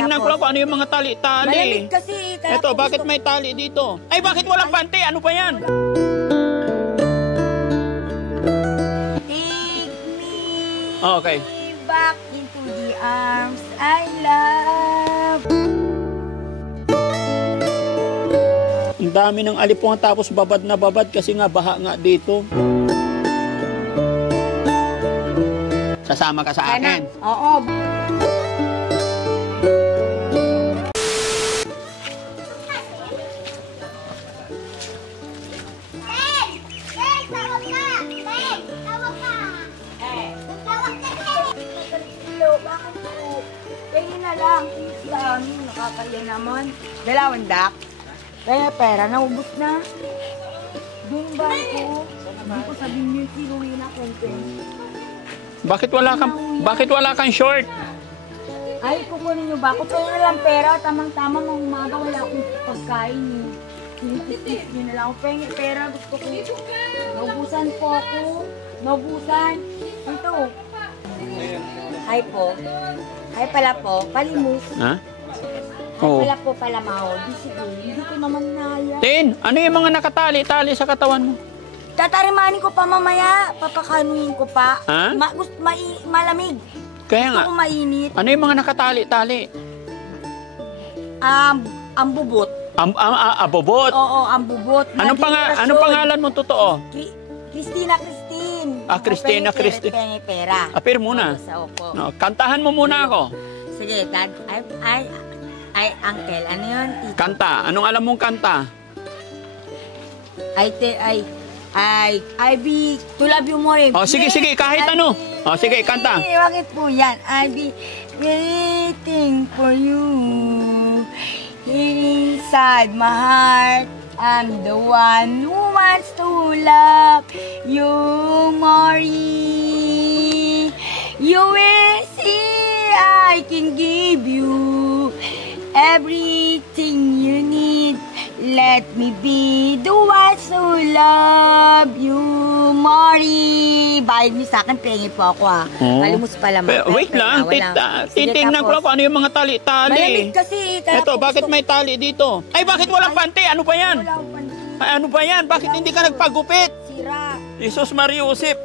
Titingnan ko lang kung ano yung mga tali-tali. Malamig kasi. Ito, bakit may tali dito? Ay, bakit walang panty? Ano ba yan? Take me Okay. back into the arms I love. Ang dami ng alipungan tapos babad na babad kasi nga baha nga dito. Sasama ka sa akin? Oo. Nakakaya naman. Dalawang dak. Kaya pera, naubos na. Doon ba ako? Hindi ko sabihin niyo, siruin na kung Bakit wala kang short? ay, kukunin niyo ba? Kung pera lang pera, tamang-tama ng umaga, wala akong pagkain niyo. Sinipis niyo na lang ako. Pera, gusto ko. Naubusan po ako. Naubusan. Ito. Hi po. Hi pala po. Palimus. Ha? Hi Oo. pala po pala mao. Di sige. Hindi ko naman naya. Tin, ano yung mga nakatali-tali sa katawan mo? Tatarimanin ko pa mamaya. Papakanuin ko pa. Ha? Malamig. Kaya nga, Gusto ko mainit. ano yung mga nakatali-tali? Ang bubot. Abobot. Oo, ang bubot. Anong pangalan mo totoo? Christina. Christina. Pera. Apir muna. Opo. No, kantahan mo muna ako. Sige, dad. Ay, uncle. Ano yun? Tito? Kanta. Anong alam mong kanta? I be to love you more. Oh, sige, kahit ano. Oh, sige, kanta. Bakit po yan? I be waiting for you. Here inside my heart, I'm the one who wants to love you more. You will see I can give you everything you need. Let me be the one who love you, Mari. Bayad niyo sa akin, pengi po ako ha. Malimos pala mga. Wait lang, titingnan ko lang kung ano yung mga tali-tali. Malamig kasi. Ito, bakit may tali dito? Ay, bakit walang panty? Ano ba yan? Ay, ano ba yan? Bakit hindi ka nagpagupit? Sira. Jesus Mariusip.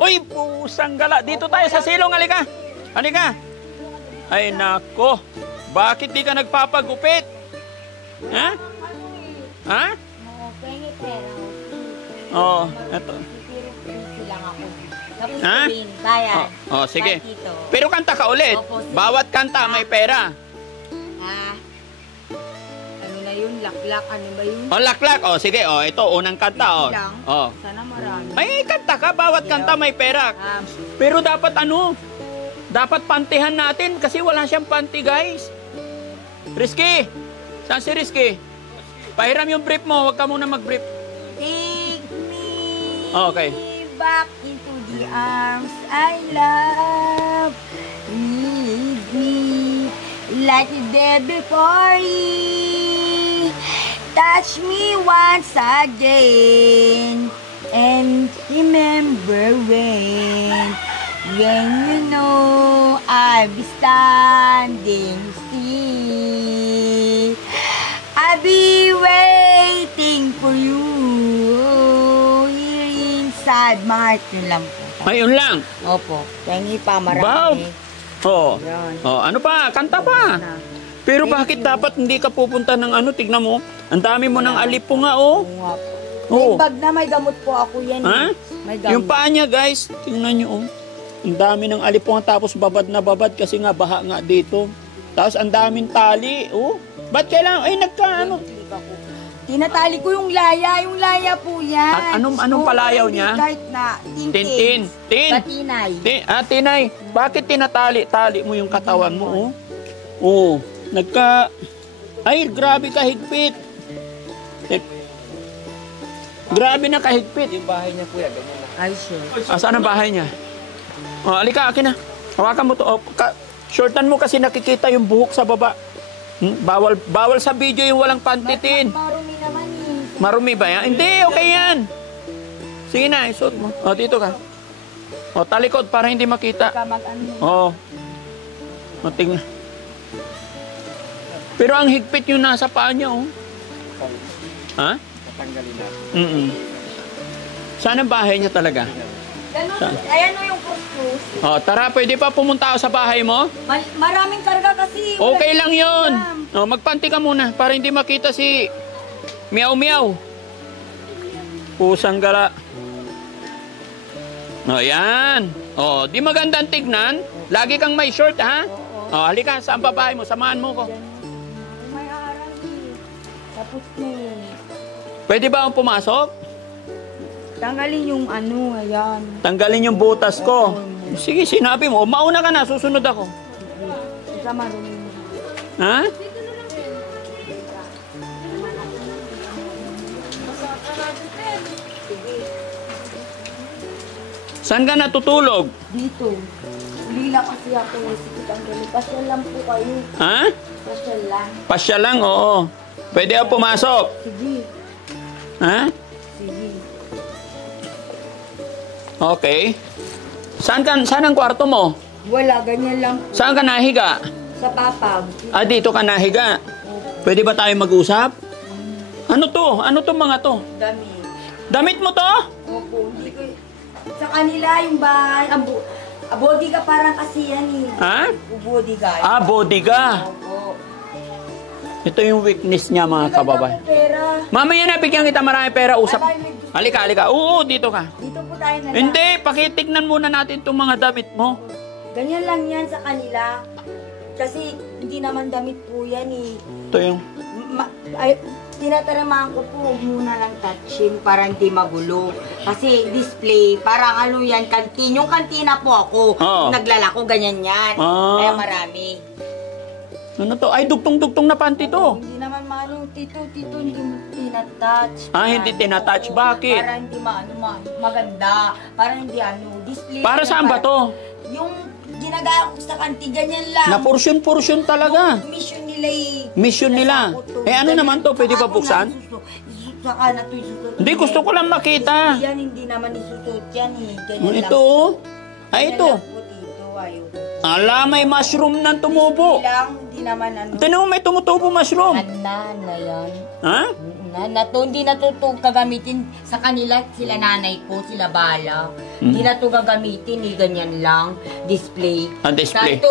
Uy, pusang gala. Dito tayo sa silong, halika. Halika. Ay, nako. Bakit di ka nagpapagupit? Ha? Ha? Oo, pengi pera. Oo, eto. Lang ako. Tapos Ha? sabihin, bayan. Oh, sige. Bayan dito. Pero kanta ka ulit. Opo, sige. Bawat kanta may pera. Ano na yun? Laklak? Ano ba yun? Oh, laklak. Oh, sige. Oh, ito unang kanta. Oh. Lang. Oh. Sana marami. May kanta ka, bawat kanta may pera. Pero dapat ano? Dapat pantihan natin kasi wala siyang panty, guys. Risky. Saan si Risky? Pahiram yung brief mo, huwag ka muna mag-brief. Take me Okay. back into the arms I love. Lead me like you did before. Touch me once again and remember when you know I'll be standing still. I'll be waiting for you here inside my heart. Yun lang po. Ayun lang. Opo. Pengi pa, marami. Wow. Oh. Yan. Oh, ano pa? Kanta pa. Pero bakit dapat hindi ka pupunta ng ano? Tignan mo. Ang dami mo ng alipo nga, oh. Oo nga po. Oo. May bag na may gamot po ako yan. Ha? May gamot. Yung paa niya, guys. Tingnan niyo, oh. Ang dami ng alipungan tapos babad na babad kasi nga baha nga dito. Tapos ang daming tali, oh. Ba't kailangan? Ay, nagkaano? Tinatali ko yung laya. Yung laya po yan. At anong palayaw niya? Kahit na. Tin. Batinay. Tinay, bakit tinatali-tali mo yung katawan mo, oh? Oh, ay, grabe kahigpit. Grabe na kahigpit. Yung bahay niya kuya, ganyan na. Ay, sure. Saan ang bahay niya? Oh, alika, akin na. Hawakan mo to. Oh, shortan mo kasi nakikita yung buhok sa baba. Bawal sa video yung walang pantitin. Marumi naman eh. Marumi ba yan? Hindi, okay yan. Sige na, isuot mo. O, dito ka. O, talikod para hindi makita. Mag-ano. O. O, tingnan. Pero ang higpit yung nasa paa niya, oh. Ha? Tatanggalin natin. Saan ang bahay niya talaga? Ganun, ayan o yung kuskus. Oh, tara, pwede pa pumunta ako sa bahay mo? Maraming karga kasi. Okay lang yun. Oh, magpanti ka muna para hindi makita si Meow Meow. Pusang gala. Oh, yan. Oh, di magandang tignan. Lagi kang may short, ha? Oh, halika, saan pa bahay mo? Samahan mo ko. May aral eh. Tapos Pwede ba akong pumasok? tanggalin yung ano, ayan. Tanggalin yung butas ko. Sige, sinabi mo. Mauna ka na, susunod ako. Isa marunong. Ha? Saan ka natutulog? Dito. Lila kasi ako. Sige, tanggalin. Pasyal lang po kayo. Ha? Pasyal lang. Pasya lang, oo. Pwede ako pumasok. Sige. Ha? Sige. Okay. Saan ang kwarto mo? Wala, ganyan lang po. Saan ka nahiga? Sa papag. Ah, dito ka nahiga. Pwede ba tayo mag-usap? Ano to? Ano to mga to? Dami. Damit mo to? Opo, hindi ko... Sa kanila yung bahay, body ka parang kasi yan eh. Ha? Body ka. Ah, body ka. Opo. Ito yung weakness niya, mga kababayan. Pera. Mamaya na, bigyan kita marami pera. Usap. Halika, halika. Oo, dito ka. Dito po tayo na lang. Hindi, pakitignan muna natin itong mga damit mo. Ganyan lang yan sa kanila. Kasi hindi naman damit po yan eh. Ito yung... Tinataramahan ko po muna ng touching para hindi magulo. Kasi display, parang ano yan, kantin. Yung kantina po ako, Oo. naglalako, ganyan yan. Ah. Kaya marami. Ano to? Ay, dugtong-dugtong na panty to. Hindi naman maano, tito, hindi mo tinatouch. Ah, hindi tinatouch. Bakit? Para hindi maganda. Para hindi display. Para saan ba to? Yung ginagaya ko sa kantin, ganyan lang. Na portion-portion talaga. Mission nila eh. Mission nila. Eh, ano naman to? Pwede ba buksan? Saka na to isusot. Hindi, gusto ko lang makita. Yan, hindi naman isusot yan eh. Ganyan lang. Ito, oh. Ay, ito. Ganyan lang po dito, ayun. Ala, may mushroom nang tumubo. Hindi lang, hindi naman ano. Tinan mo, may tumutubo mushroom. Na yan. Ha? Hindi na to gagamitin sa kanila, sila nanay ko, sila bala. Hindi na to gagamitin, ganyan lang, display. Ah, display. Sa ito,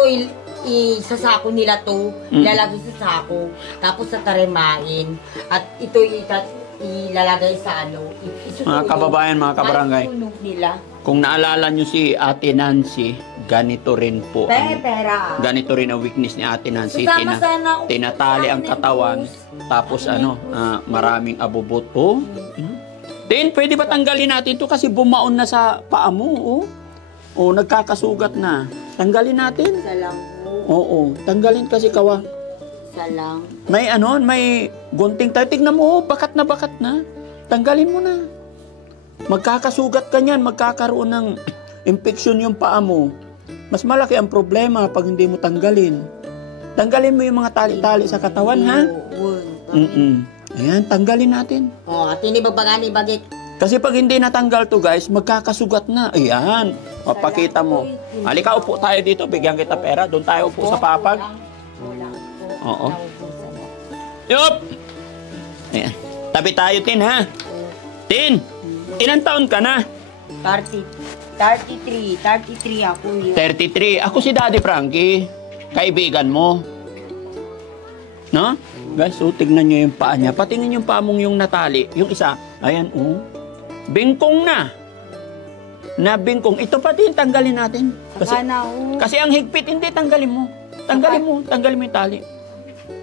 isasako nila to, ilalagay sa sako, tapos sa taremain, at ito ilalagay sa ano, isusunog. Mga kababayan, mga kabarangay. Isusunog nila. Kung naalala nyo si Ate Nancy, ganito rin po. Pera. Ganito rin ang weakness ni Ate Nancy. Susama sana ako. Tinatali ang katawan. Tapos maraming abubot. Oh. Then, pwede ba tanggalin natin to kasi bumaon na sa paa mo. Oh. Oh, nagkakasugat na. Tanggalin natin. Isa lang po. Oo, tanggalin kasi kawa. Isa lang. May gunting tayo. Tignan mo, oh, bakat na. Tanggalin mo na. Magkakasugat ka niyan, magkakaroon ng infection yung paa mo. Mas malaki ang problema pag hindi mo tanggalin. Tanggalin mo yung mga tali-tali sa katawan, ha? Ayan, tanggalin natin. At hindi magbagani bagit. Kasi pag hindi natanggal to, guys, magkakasugat na. Ayan, mapakita mo. Halika, upo tayo dito, bigyan kita pera. Doon tayo upo sa papag. Oo. Yup! Ayan. Tabi tayo, Tin, ha? Tin, ilang taon ka na? 33 ako yun. 33. Ako si Daddy Frankie. Kaibigan mo. No? Guys, so tignan nyo yung paa niya. Patingin yung paa mong yung natali. Yung isa, ayan, oh. Bingkong na. Bingkong. Ito pati yung tanggalin natin. Kasi ang higpit, hindi, tanggalin mo. Tanggalin mo yung tali.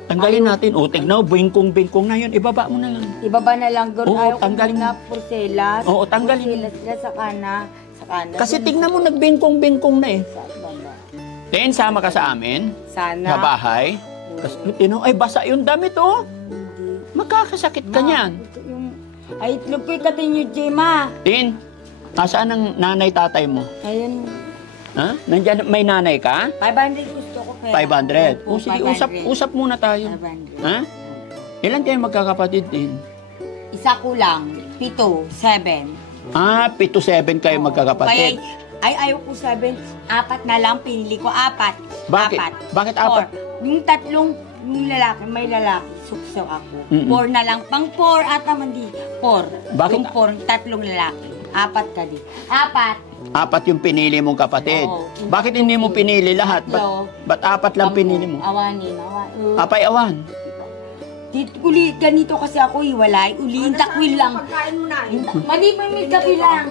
Tanggalin natin. O, tignan, bingkong na yun. Ibaba mo na lang. Ibaba na lang. Oo, Ayaw tanggalin ko na porcelas. Oo, tanggalin. Porcelas sila sa kanan. Kasi tignan mo, nagbingkong na eh. Then, sama ka sa amin. Sana. Sa bahay. Kasi, ay, basa yung damit, oh. Magkakasakit ka niyan. Ay, itlog ko ikatin yung Jema. Tin, nasaan ang nanay-tatay mo? Ayun. Ha? Nandiyan, may nanay ka? 500 gusto ko pera. 500. O sige, usap muna tayo. 500. Ha? Ilan kayo magkakapatid din? Isa ko lang. 7, 7. Ah, 7 kayo magkakapatid. Ay, ayaw ko 7. 4 na lang, pinili ko 4. Bakit? Bakit 4? Yung tatlong, yung lalaki, may lalaki, suksok ako. Mm-mm. 4 na lang, pang 4 ata mandi. 4. Bakit? Yung 4, tatlong lalaki. 4 ka di. 4. 4 yung pinili mong kapatid. Oo. Bakit hindi mo pinili lahat? Tatlo. Ba't 4 lang pinili mo? Awanin. Apay awan. Dito, uli, ganito kasi ako hiwalay. Uli, yung takwil lang. Mali pa may gabi lang.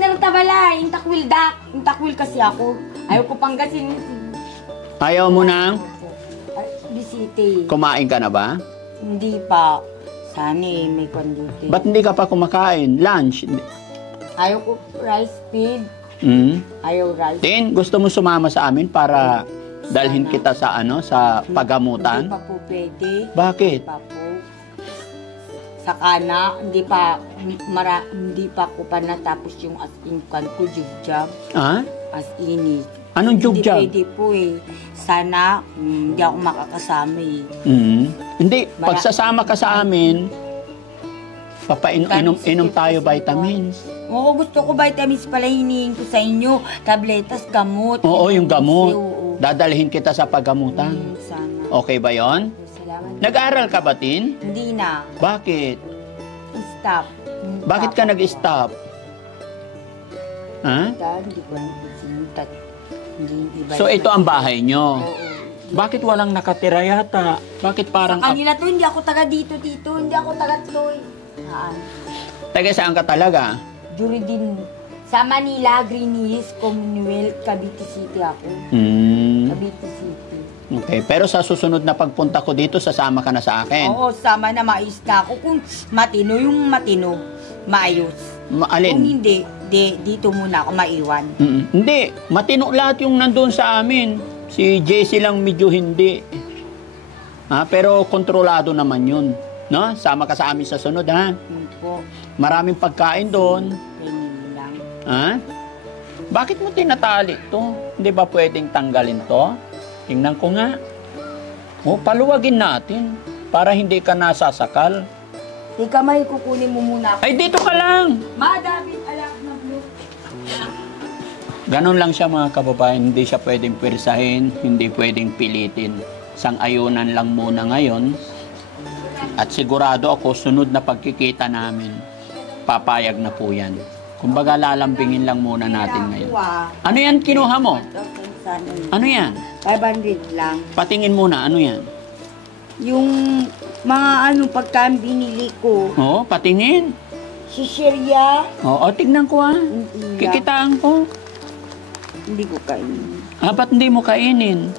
Nartabala, yung takwil dak. Yung takwil kasi ako. Ayaw ko pang gasin. Ayaw mo nang Bisite. kumain ka na ba? Hindi pa. Sana may kondute. Ba't hindi ka pa kumakain? Lunch? Ayaw ko rice feed. Ayaw rice. Tin, gusto mo sumama sa amin para dalhin kita sa sa Hindi pagamutan? pa po pwede. Bakit? Hindi pa po. Sa kana, hindi pa ko pa natapos yung as-in kan ko, jugjab. Ha? As-in eh. Anong Hindi jugjab? pwede po eh. Sana, hindi ako makakasama eh. Hindi, pagsasama ka sa amin, inom tayo vitamins. Oo, gusto ko vitamins pala hinihin ko sa inyo. Tabletas, gamot. Oo, yung gamot. Oo. Dadalhin kita sa pagamutan. Sana. Okay ba yon? Salamat. Nag-aaral ka ba, Tin? Hindi na. Bakit? Stop. Bakit ka nag-stop? Ha? Hindi ko lang isintat. So ito ang bahay nyo. Oo. Bakit walang nakatira yata? Bakit parang... Sa kanila to, hindi ako taga dito. Hindi ako taga Toy. Taga saan ka talaga? Jury din. Sa Manila, Green Hills, Commonwealth, Cavite City ako. Cavite City. Okay, pero sa susunod na pagpunta ko dito, sasama ka na sa akin. Oo, sama na mais na ako. Kung matino yung matino, maayos. Kung Alin? hindi, dito muna ako maiwan. Hindi, matino lahat yung nandun sa amin. Si JC lang medyo hindi. Pero kontrolado naman yun. No? Sama ka sa amin sa sunod, ha? Yun po. Maraming pagkain doon. Ganyan lang. Ha? Bakit mo tinatali to? Hindi ba pwedeng tanggalin to? Tingnan ko nga. Paluwagin natin para hindi ka nasasakal. Ika may kukunin mo muna ako. Ay, dito ka lang! Madaming alak na blue. Ganon lang siya mga kababayan. Hindi siya pwedeng pirsahin, hindi pwedeng pilitin. Sang-ayunan lang muna ngayon. At sigurado ako, sunod na pagkikita namin, papayag na po yan. Kumbaga, lalambingin lang muna natin ngayon. Ano yan kinuha mo? Ano yan? 500 lang. Patingin muna, ano yan? Yung mga pagkaan binili ko. Oo, patingin. Sisirya. Oo, tignan ko Kikitaan ko. Hindi ko kainin. Ba't hindi mo kainin?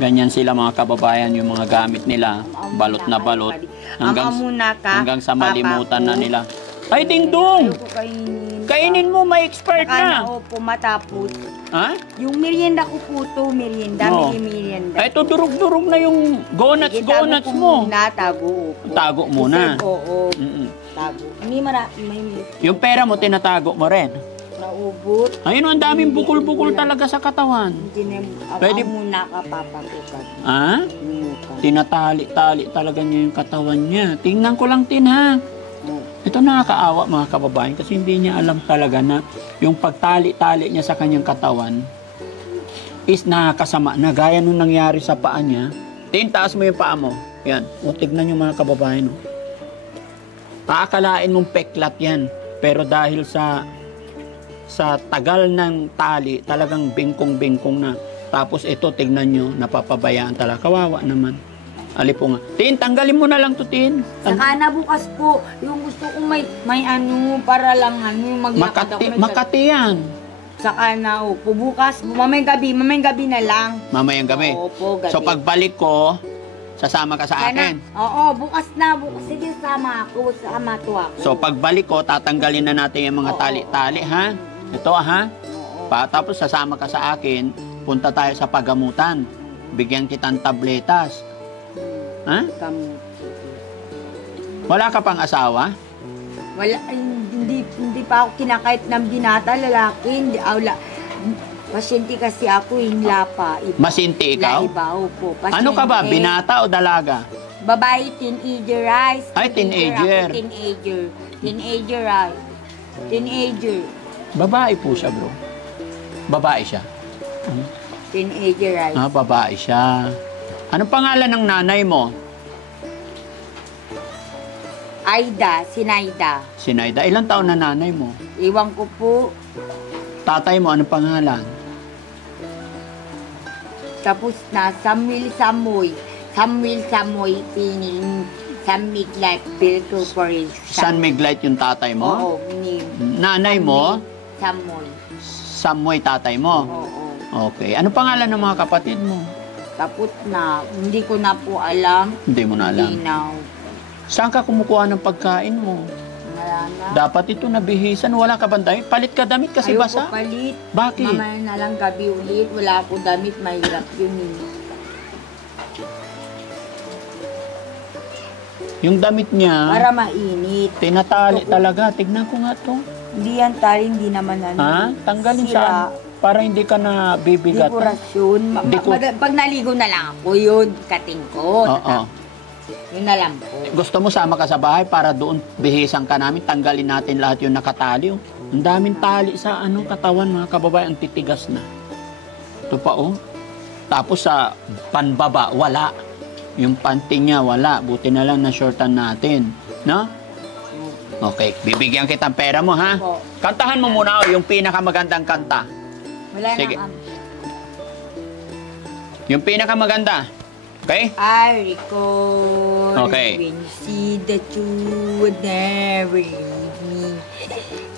Ganyan sila mga kababayan, yung mga gamit nila. Balot na balot. Hanggang sa malimutan na nila. Ay, dingdong! Ayaw ko kainin. Kainin mo, may expired na. Opo, matapos. Ha? Yung merienda ko po to, merienda, Oo. merienda. Ay, ito durog-durog na yung Sige, gonuts tago ko mo. muna, tago. Opo. Tago muna. Kasi, oo, Mm-mm. tago. Hindi may Yung pera mo, tinatago mo rin. naubot. Ayun, ang daming bukol-bukol talaga sa katawan. Hindi na, Pwede- muna ka papagukat. Ha? Tinatali-tali talaga niya yung katawan niya. Tingnan ko lang, Tin, ha? Ito nakakaawa mga kababayan kasi hindi niya alam talaga na yung pagtali-tali niya sa kanyang katawan is nakakasama na gaya nung nangyari sa paa niya. Tin, taas mo yung paa mo. Yan. O, tignan yung mga kababayan. Aakalain mong peklat yan. Pero dahil sa tagal ng tali, talagang bingkong-bingkong na. Tapos ito, tignan nyo, napapabayaan talaga. Kawawa naman. Alipo nga. Tin, tanggalin mo na lang to, Tin. Saka na bukas po, yung gusto ko may para lang maglakad ako. Makati yan. Saka na, opo, bukas, mamayang gabi na lang. Mamayang gabi. Opo, gabi. So pagbalik ko, sasama ka sa akin. Oo, bukas na. Sige, sama ako. Sama to ako. So pagbalik ko, tatanggalin na natin yung mga tali-tali, ha? Ito, ha? Tapos sasama ka sa akin, punta tayo sa pagamutan. Bigyan kitang tabletas. Ha? Wala ka pang asawa? Wala, hindi pa ako kinakait ng binata, lalaki. Hindi, pasyente kasi ako, hinla pa. Iba. Masinti ikaw? Iba, opo. Pasyente. Ano ka ba? Binata o dalaga? Babae, teenager, ay. Ay, teenager. Ako, teenager. Teenager, ay. Teenager. Babae po siya, bro. Babae siya. Teenager, right? Babae siya. Anong pangalan ng nanay mo? Aida, Sinaida. Sinaida. Ilang taon na nanay mo? Iwan ko po. Tatay mo, anong pangalan? Tapos na, Samuel Samoy. Samuel Samoy, pining San Miguel Bill Corporation. San Miglite yung tatay mo? Oo, name. Nanay mo? Samoy. Samoy tatay mo? Oo. Okay. Anong pangalan ng mga kapatid mo? Tapos na, hindi ko na po alam. Hindi mo na alam. Linaw. Saan ka kumukuha ng pagkain mo? Wala na. Dapat ito nabihisan. Wala ka bang damit? Palit ka damit kasi Ayoko basa? palit. Bakit? Mamaya na lang gabi ulit. Wala akong damit. Mahirap yun eh. Yung damit niya, Para mainit. tinatali talaga. Tignan ko nga to. Hindi yan tali, hindi naman ano. Ha? Tanggalin Sira. saan? Para hindi ka na bibigat. Dekorasyon. Pag naligo na lang ako, yun, kating ko. Oo. Yun na lang po. Gusto mo sama ka sa bahay para doon bihisan ka namin, tanggalin natin lahat yung nakatali. Oh. Ang daming tali sa katawan, mga kababayan, ang titigas na. Ito pa oh. Tapos sa panbaba, wala. Yung panty niya, wala. Buti na lang na shortan natin. No? Okay, bibigyan kitang pera mo, ha? Po. Kantahan mo muna yung pinakamagandang kanta. Wala Sige. na. Yung pinakamaganda. Okay? I recall Okay. when you see that you would never leave me.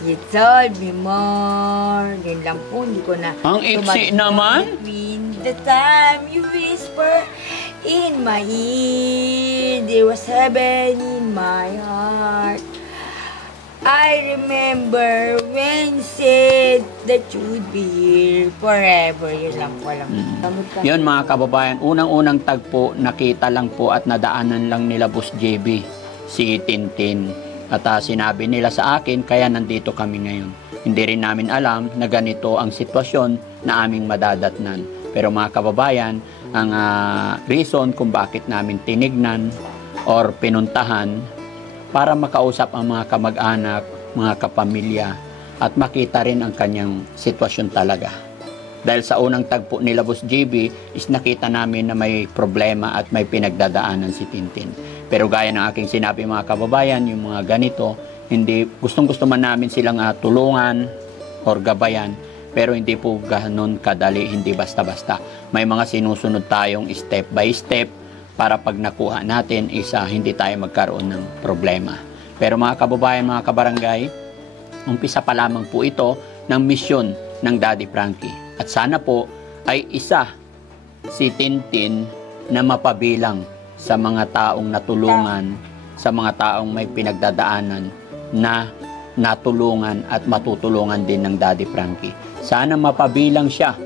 You told me more. Yun lang po, hindi ko na. Ang iksi naman. Between the time you whisper in my ear, there was heaven in my heart. I remember when you said that you'd be here forever. Yun lang po alam. Yun mga kababayan, unang-unang tagpo, nakita lang po at nadaanan lang nila Boss JB, si Tintin. At sinabi nila sa akin, kaya nandito kami ngayon. Hindi rin namin alam na ganito ang sitwasyon na aming madadatnan. Pero mga kababayan, ang reason kung bakit namin tinignan or pinuntahan para makausap ang mga kamag-anak, mga kapamilya, at makita rin ang kanyang sitwasyon talaga. Dahil sa unang tagpo nila Boss JB is nakita namin na may problema at may pinagdadaanan si Tintin. Pero gaya ng aking sinabi mga kababayan, yung mga ganito, hindi gustong-gusto man namin silang tulungan or gabayan, pero hindi po ganoon kadali, hindi basta-basta. May mga sinusunod tayong step by step para pag nakuha natin hindi tayo magkaroon ng problema. Pero mga kababayan, mga kabarangay, umpisa pa lamang po ito ng misyon ng Daddy Frankie. At sana po ay isa si Tintin na mapabilang sa mga taong natulungan, sa mga taong may pinagdadaanan na natulungan at matutulungan din ng Daddy Frankie. Sana mapabilang siya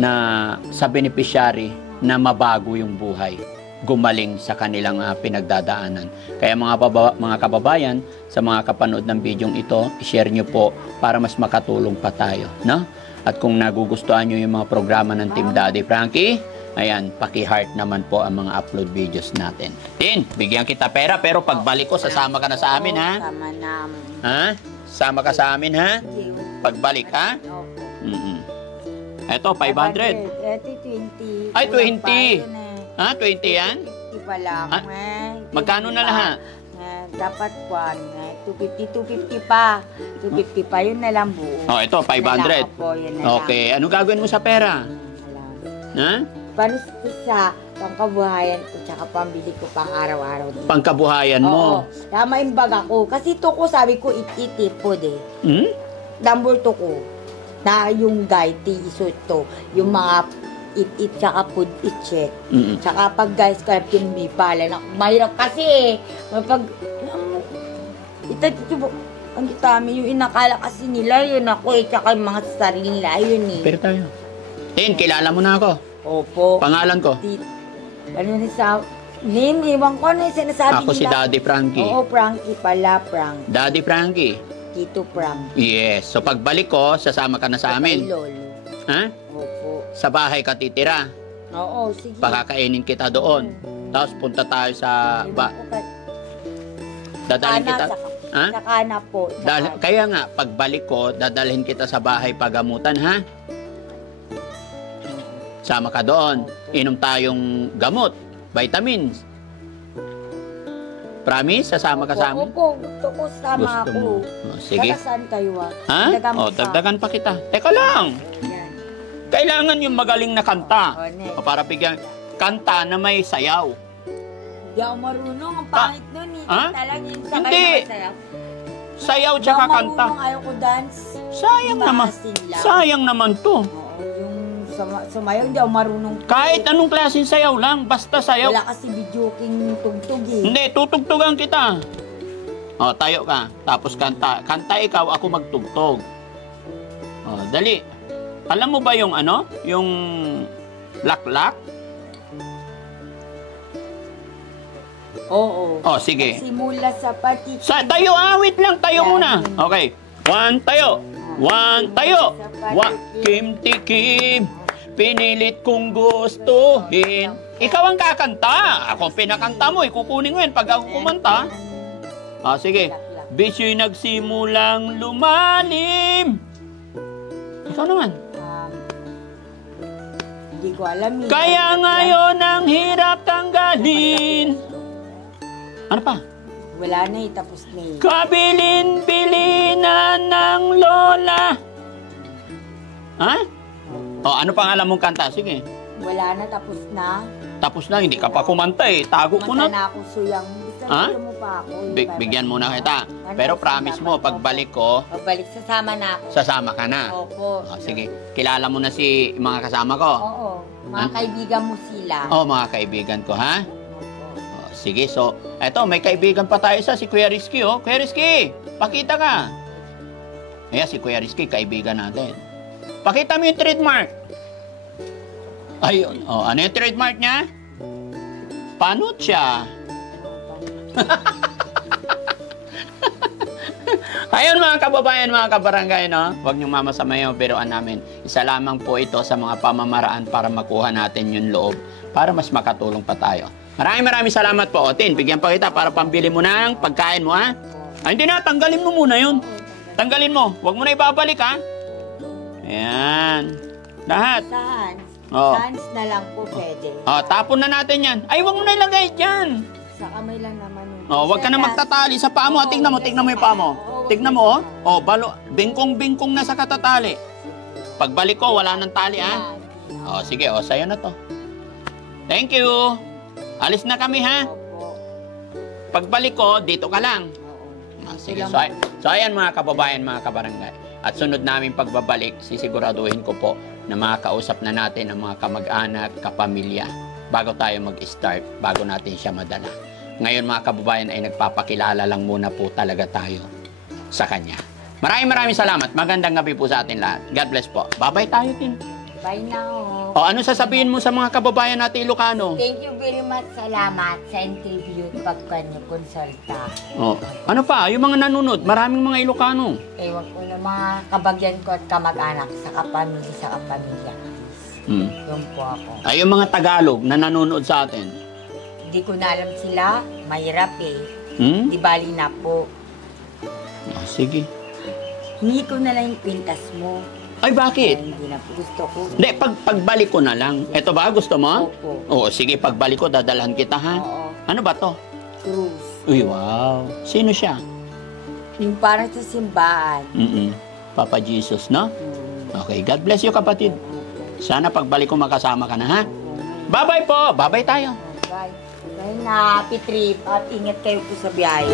na sa beneficiary na mabago yung buhay, gumaling sa kanilang pinagdadaanan. Kaya mga kababayan, sa mga kapanood ng bidyong ito, i-share nyo po para mas makatulong pa tayo, no? At kung nagugustuhan nyo yung mga programa ng Team Daddy Frankie, ayan, paki-heart naman po ang mga upload videos natin. Tin, bigyan kita pera, pero pagbalik ko, sasama ka na sa amin, ha? Sama na. Ha? Sama ka sa amin, ha? Pagbalik, ha? Opo. Eto, 500. Ito 20. Ay, 20. Kulang pa yun Ha? 20 yan? 50 pa lang. Ah, magkano na lahat? Dapat 250 pa. 250 pa, yun na lang buo. Oh, ito, 500. Yun na lang po, yun na lang. Okay, anong gagawin mo sa pera? Ha? Paano sa pangkabuhayan ko, tsaka pambili ko pang araw-araw dito. Pangkabuhayan mo. Oo. Tama yung bag ako. Kasi ito ko, sabi ko, itipod eh. Hmm? Number 2 ko. Na yung guide, iso to. Yung mga it tsaka food i-check. Tsaka pag guys, kalap yung may pala na. Mahirap kasi eh. Mapag, ang dami yung inakala kasi nila, yun ako eh. Tsaka yung mga sarili nila, yun eh. Pero tayo. Tin, kilala mo na ako. Opo. Pangalan ko? Ano na sa name, iwan ko na yung sinasabi Ako nila. si Daddy Frankie. Oo, Frankie pala, Frank. Daddy Frankie. Tito Frank. Yes. So pagbalik ko, sasama ka na sa amin. Kay Lolo. Ha? Opo. Sa bahay ka titira. Oo, sige. Pakakainin kita doon. Tapos punta tayo sa... Dadalhin kita... Ha? Saka na po. Kaya nga, pagbalik ko, dadalhin kita sa bahay pagamutan, ha? Sama ka doon. Inom tayong gamot, vitamins. Promise? Sasama ka sa amin? Opo, gusto ko sama Gusto ako. mo? Oh, sige. Taga saan kayo Ha? Taga mo O, sa- dagdagan pa kita. Teka lang. Yan. Kailangan yung magaling na kanta. O, next. O, para bigyan. Kanta na may sayaw. Hindi ako marunong. Ang pangit nun eh. Ha? Talang yun sa Hindi. kayo masaya. Sayaw Hindi tsaka ako kanta. marunong. Ayaw ko dance. Sayang naman. Maasin lang. Sayang naman to. Oo, yung sumayaw, hindi ako marunong. Kahit anong klaseng sayaw lang, basta sayaw. Wala kasi videoking tugtog eh. Hindi, tutugtugan kita. O, tayo ka. Tapos kanta. Kanta ikaw, ako magtugtog. O, dali. Alam mo ba yung ano? Yung laklak? Oo. O, sige. Simula sa pati. Tayo, wait lang. Tayo muna. Okay. One, tayo. One, tayo. One, kim, tikim. Pinilit kong gustuhin. Ikaw ang kakanta. Ako pinakanta mo. Ikukunin ko yan pag ako kumanta. Sige. Bisyo'y nagsimulang lumalim. Ikaw naman. Hindi ko alam eh. Kaya ngayon ang hirap tanggalin. Ano pa? Wala na eh, tapos na eh. Kabilin-bilinan ng lola. Ha? O, ano pang alam mong kanta? Sige. Wala na, tapos na. Tapos na, hindi ka pa kumanta eh. Tago ko Mata na. na ako suyang. Ha? Mo pa ako. Bigyan muna kita. Pero promise mo, pagbalik ko, Pagbalik, sasama na ako. sasama ka na. Opo. O, sige. Kilala mo na si mga kasama ko. Oo. Mga kaibigan mo sila. O, mga kaibigan ko, ha? Opo. O, sige, so, eto, may kaibigan pa tayo si Kuya Rizky, oh. Kuya Rizky, pakita ka. Ayan, si Kuya Rizky, kaibigan natin. Pakita mo yung trademark. Ayun. O, ano yung trademark niya? Panucha. Ayun mga kababayan, mga kabarangay, no? Huwag niyong mamasama yung biruan namin. Isa lamang po ito sa mga pamamaraan para makuha natin yung loob para mas makatulong pa tayo. Maraming salamat po, Otin. Bigyan pa kita para pambili mo ng pagkain mo, ha? Ay, hindi na, tanggalin mo muna yun. Tanggalin mo. Huwag mo na ibabalik, ha? Ayan. Lahat. Sa Hans. Oo. Sa Hans na lang po pwede. O, tapon na natin yan. Ay, huwag mo na ilagay dyan. Sa kamay lang naman. Oh, wag ka na magtatali sa paa mo. Tingnan mo yung paa mo. Tingnan mo, oh. Oh, bingkong-bingkong na sa katatali. Pagbalik ko, wala nang tali, ha? Oh, sige, oh, sa'yo na to. Thank you. Alis na kami, ha? Opo. Pagbalik ko, dito ka lang. Oo. Sige, so ayan mga kababayan, mga kabarangay. At sunod namin pagbabalik, sisiguraduhin ko po na makakausap na natin ang mga kamag-anak, kapamilya bago tayo mag-start, bago natin siya madala. Ngayon mga kababayan ay nagpapakilala lang muna po talaga tayo sa kanya. Maraming salamat. Magandang gabi po sa atin lahat. God bless po. Bye-bye tayo din. Bye now. O ano sasabihin mo sa mga kababayan natin Ilocano? Thank you very much. Salamat sa interview pagkanyo konsulta. O, ano pa? Yung mga nanunod, maraming mga Ilocano. Ewan ko na mga kabagyan ko at kamag-anak sa kapamilya. Yung po ako. Ay, yung mga Tagalog na nanonood sa atin. Hindi ko na alam sila. Mahirap eh. Hmm? Di bali na po. Oh, sige. Hingi ko na lang yung pintas mo. Ay, bakit? Hindi na po gusto ko. Hindi, pagbalik ko na lang. Ito ba? Gusto mo? Opo. Oo, sige. Pagbalik ko, dadalhan kita, ha? Oo. Ano ba to? Cruz. Uy, wow. Sino siya? Yung parang sa simbahan. Papa Jesus, no? Okay, God bless you, kapatid. Sana pagbalik ko makasama ka na, ha? Bye-bye po. Bye-bye tayo. Bye. Bye na. Happy trip. At ingat kayo po sa biyahe.